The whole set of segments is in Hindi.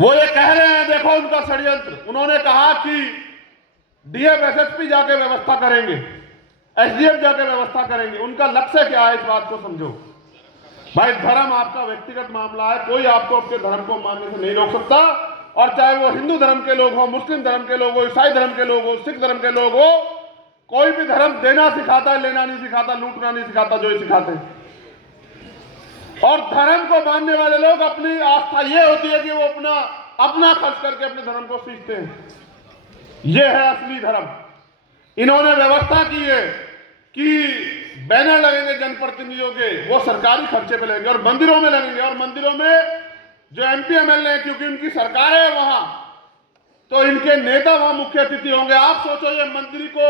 वो ये कह रहे हैं, देखो उनका षड्यंत्र। उन्होंने कहा कि डीएम एसएसपी जाके व्यवस्था करेंगे, एसडीएम जाके व्यवस्था करेंगे। उनका लक्ष्य क्या है, इस बात को समझो भाई। धर्म आपका व्यक्तिगत मामला है, कोई आपको अपने धर्म को मानने से नहीं रोक सकता। और चाहे वो हिंदू धर्म के लोग हो, मुस्लिम धर्म के लोग हो, ईसाई धर्म के लोग हो, सिख धर्म के लोग हो, कोई भी धर्म देना सिखाता है, लेना नहीं सिखाता, लूटना नहीं सिखाता, जो ही सिखाते हैं। और धर्म को मानने वाले लोग, अपनी आस्था ये होती है कि वो अपना खर्च करके अपने धर्म को सीखते हैं। ये है असली धर्म। इन्होंने व्यवस्था की है कि बैनर लगेंगे जनप्रतिनिधियों के, वो सरकारी खर्चे पे लगेंगे और मंदिरों में लगेंगे। और मंदिरों में जो एमपी एमएलए हैं, क्योंकि उनकी सरकार है वहां, तो इनके नेता वहां मुख्य अतिथि होंगे। आप सोचो, ये मंदिर को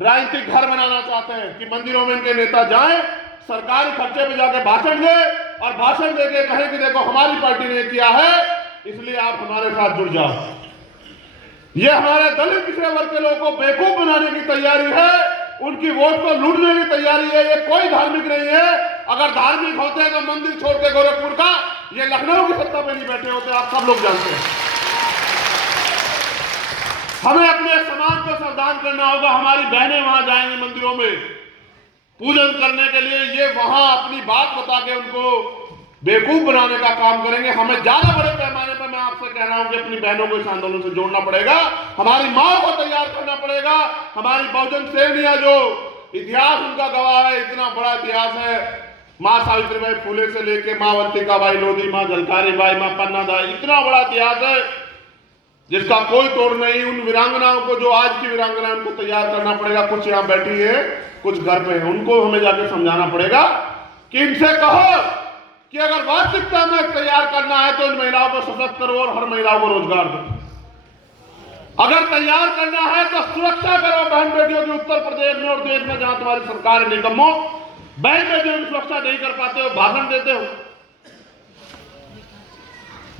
राजनीतिक घर बनाना चाहते हैं कि मंदिरों में इनके नेता जाएं, सरकारी खर्चे पे जाके भाषण दे और भाषण देके कहें कि देखो हमारी पार्टी ने किया है, इसलिए आप हमारे साथ जुड़ जाओ। ये हमारे दलित पिछड़े वर्ग के लोगों को बेवकूफ बनाने की तैयारी है, उनकी वोट को लूटने की तैयारी है। ये कोई धार्मिक नहीं है। अगर धार्मिक होते हैं तो मंदिर छोड़ के गोरखपुर का ये लखनऊ की सत्ता पे नहीं बैठे होते, आप सब लोग जानते हैं। हमें अपने समाज को सावधान करना होगा। हमारी बहनें वहां जाएंगी मंदिरों में पूजन करने के लिए, ये वहां अपनी बात बता के उनको बेवकूफ बनाने का काम करेंगे। हमें ज्यादा बड़े पैमाने पर, मैं आपसे कह रहा हूं कि अपनी बहनों को इस आंदोलन से जोड़ना पड़ेगा, हमारी मां को तैयार करना पड़ेगा। हमारी बहुजन सेवनियां, जो इतिहास उनका गवाह है, इतना बड़ा इतिहास है, मां सावित्रीबाई फुले से लेके मां अवंतिकाबाई लोधी, मां झलकारीबाई, मां पन्नादाई, इतना बड़ा इतिहास है जिसका कोई तोड़ नहीं। उन वीरांगनाओं को, जो आज की वीरांगना, उनको तैयार करना पड़ेगा। कुछ यहां बैठी है, कुछ घर पे है, उनको हमें जाके समझाना पड़ेगा कि इनसे कहो कि अगर वास्तविकता में तैयार करना है तो इन महिलाओं को सशक्त करो और हर महिलाओं को रोजगार दो। अगर तैयार करना है तो सुरक्षा करो बहन बेटियों की। उत्तर प्रदेश में और देश में जहां तुम्हारी सरकार है, निकम्मो, बहन बेटियों की सुरक्षा नहीं कर पाते हो, भाषण देते हो,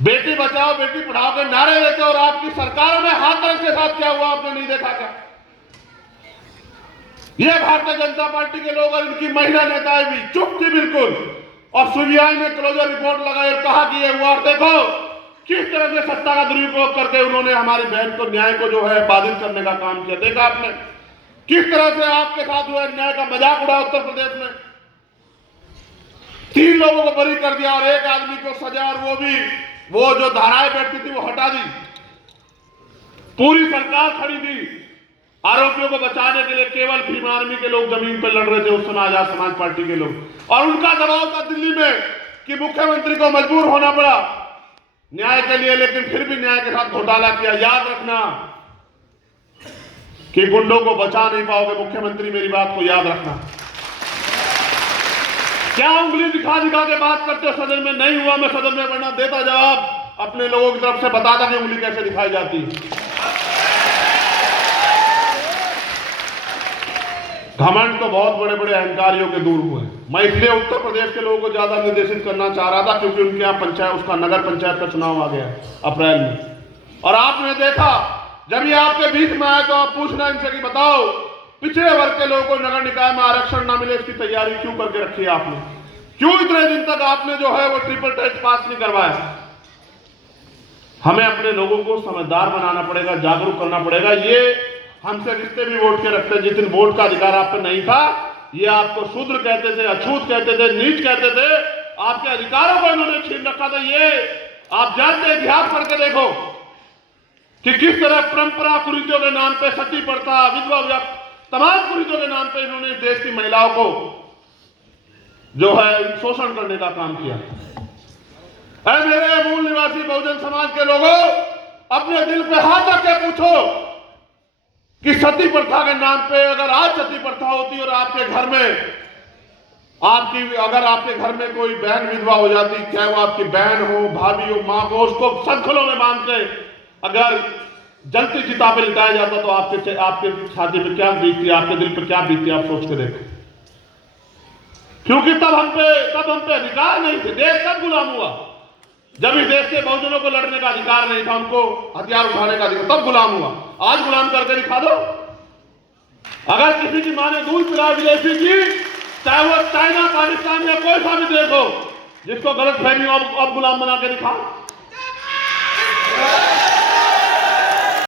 बेटी बचाओ बेटी पढ़ाओ के नारे देते हो, और आपकी सरकारों में हाथरस के साथ क्या हुआ आपने नहीं देखा क्या? ये भारतीय जनता पार्टी के लोग और इनकी महिला नेताएं भी चुप थी बिल्कुल। और सीबीआई ने क्लोजर रिपोर्ट लगाई और कहा कि ये हुआ। और देखो किस तरह से सत्ता का दुरुपयोग करके उन्होंने हमारी बहन को, न्याय को जो है बाधित करने का काम किया। देखा आपने किस तरह से आपके साथ हुआ न्याय का मजाक उड़ा। उत्तर प्रदेश में 3 लोगों को बरी कर दिया और 1 आदमी को सजा, और वो जो धाराएं बैठती थी वो हटा दी। पूरी सरकार खड़ी थी आरोपियों को बचाने के लिए। केवल भीम आर्मी के लोग जमीन पर लड़ रहे थे उस समय, आजाद समाज पार्टी के लोग, और उनका दबाव था दिल्ली में कि मुख्यमंत्री को मजबूर होना पड़ा न्याय के लिए, लेकिन फिर भी न्याय के साथ घोटाला किया। याद रखना कि गुंडों को बचा नहीं पाओगे मुख्यमंत्री, मेरी बात को याद रखना। क्या उंगली दिखा के बात करते हो? सदन में नहीं हुआ, मैं सदन में वरना देता जवाब, अपने लोगों की तरफ से बताता कि उंगली कैसे दिखाई जाती है। घमंड तो बहुत बड़े बड़े अहंकारियों के दूर हुए। मैं इसलिए उत्तर प्रदेश के लोगों को ज्यादा निर्देशित करना चाह रहा था क्योंकि उनके यहाँ पंचायत, उसका नगर पंचायत का चुनाव आ गया अप्रैल में। और आपने देखा जब ये आपके बीच में आए तो आप पूछना इनसे कि बताओ पिछड़े वर्ग के लोगों को नगर निकाय में आरक्षण ना मिले, इसकी तैयारी क्यों करके रखी है आपने? क्यों इतने दिन तक आपने जो है वो ट्रिपल टेस्ट पास नहीं करवाया? हमें अपने लोगों को समझदार बनाना पड़ेगा, जागरूक करना पड़ेगा। ये हमसे रिश्ते भी वोट के रखते हैं। जिस दिन वोट का अधिकार आप पे नहीं था, ये आपको शूद्र कहते थे, अछूत कहते थे, नीच कहते थे, आपके अधिकारों को इन्होंने छीन रखा था। ये आप जानते, इतिहास पढ़ के देखो कि किस तरह परंपरा कुरीतियों के नाम पे, सती प्रथा, विधवा, तमाम कुरीतियों के नाम पे इन्होंने देश की महिलाओं को जो है शोषण करने का काम किया। ऐ मेरे मूल निवासी बहुजन समाज के लोगों, अपने दिल पे हाथ रख के पूछो कि सती प्रथा के नाम पे अगर आज सती प्रथा होती और आपके घर में अगर आपके घर में कोई बहन विधवा हो जाती, चाहे वो आपकी बहन हो, भाभी हो, मां को, उसको संखलों में बांध के अगर जलती चिता पे लिटाया जाता तो आपके छाती पे क्या बीतती, आपके दिल पे क्या बीतती, आप सोच के देखो। क्योंकि तब हम पे अधिकार नहीं थे। देश तब गुलाम हुआ जब इस देश के बहुजनों को लड़ने का अधिकार नहीं था, उनको हथियार उठाने का अधिकार, तब गुलाम हुआ। आज गुलाम करके दिखा दो। अगर किसी की मां ने दूध पिलाया विदेशी की, चाहे वो चाइना, पाकिस्तान या कोई सा भी देश हो, जिसको गलत फहमी अब गुलाम बना के दिखा।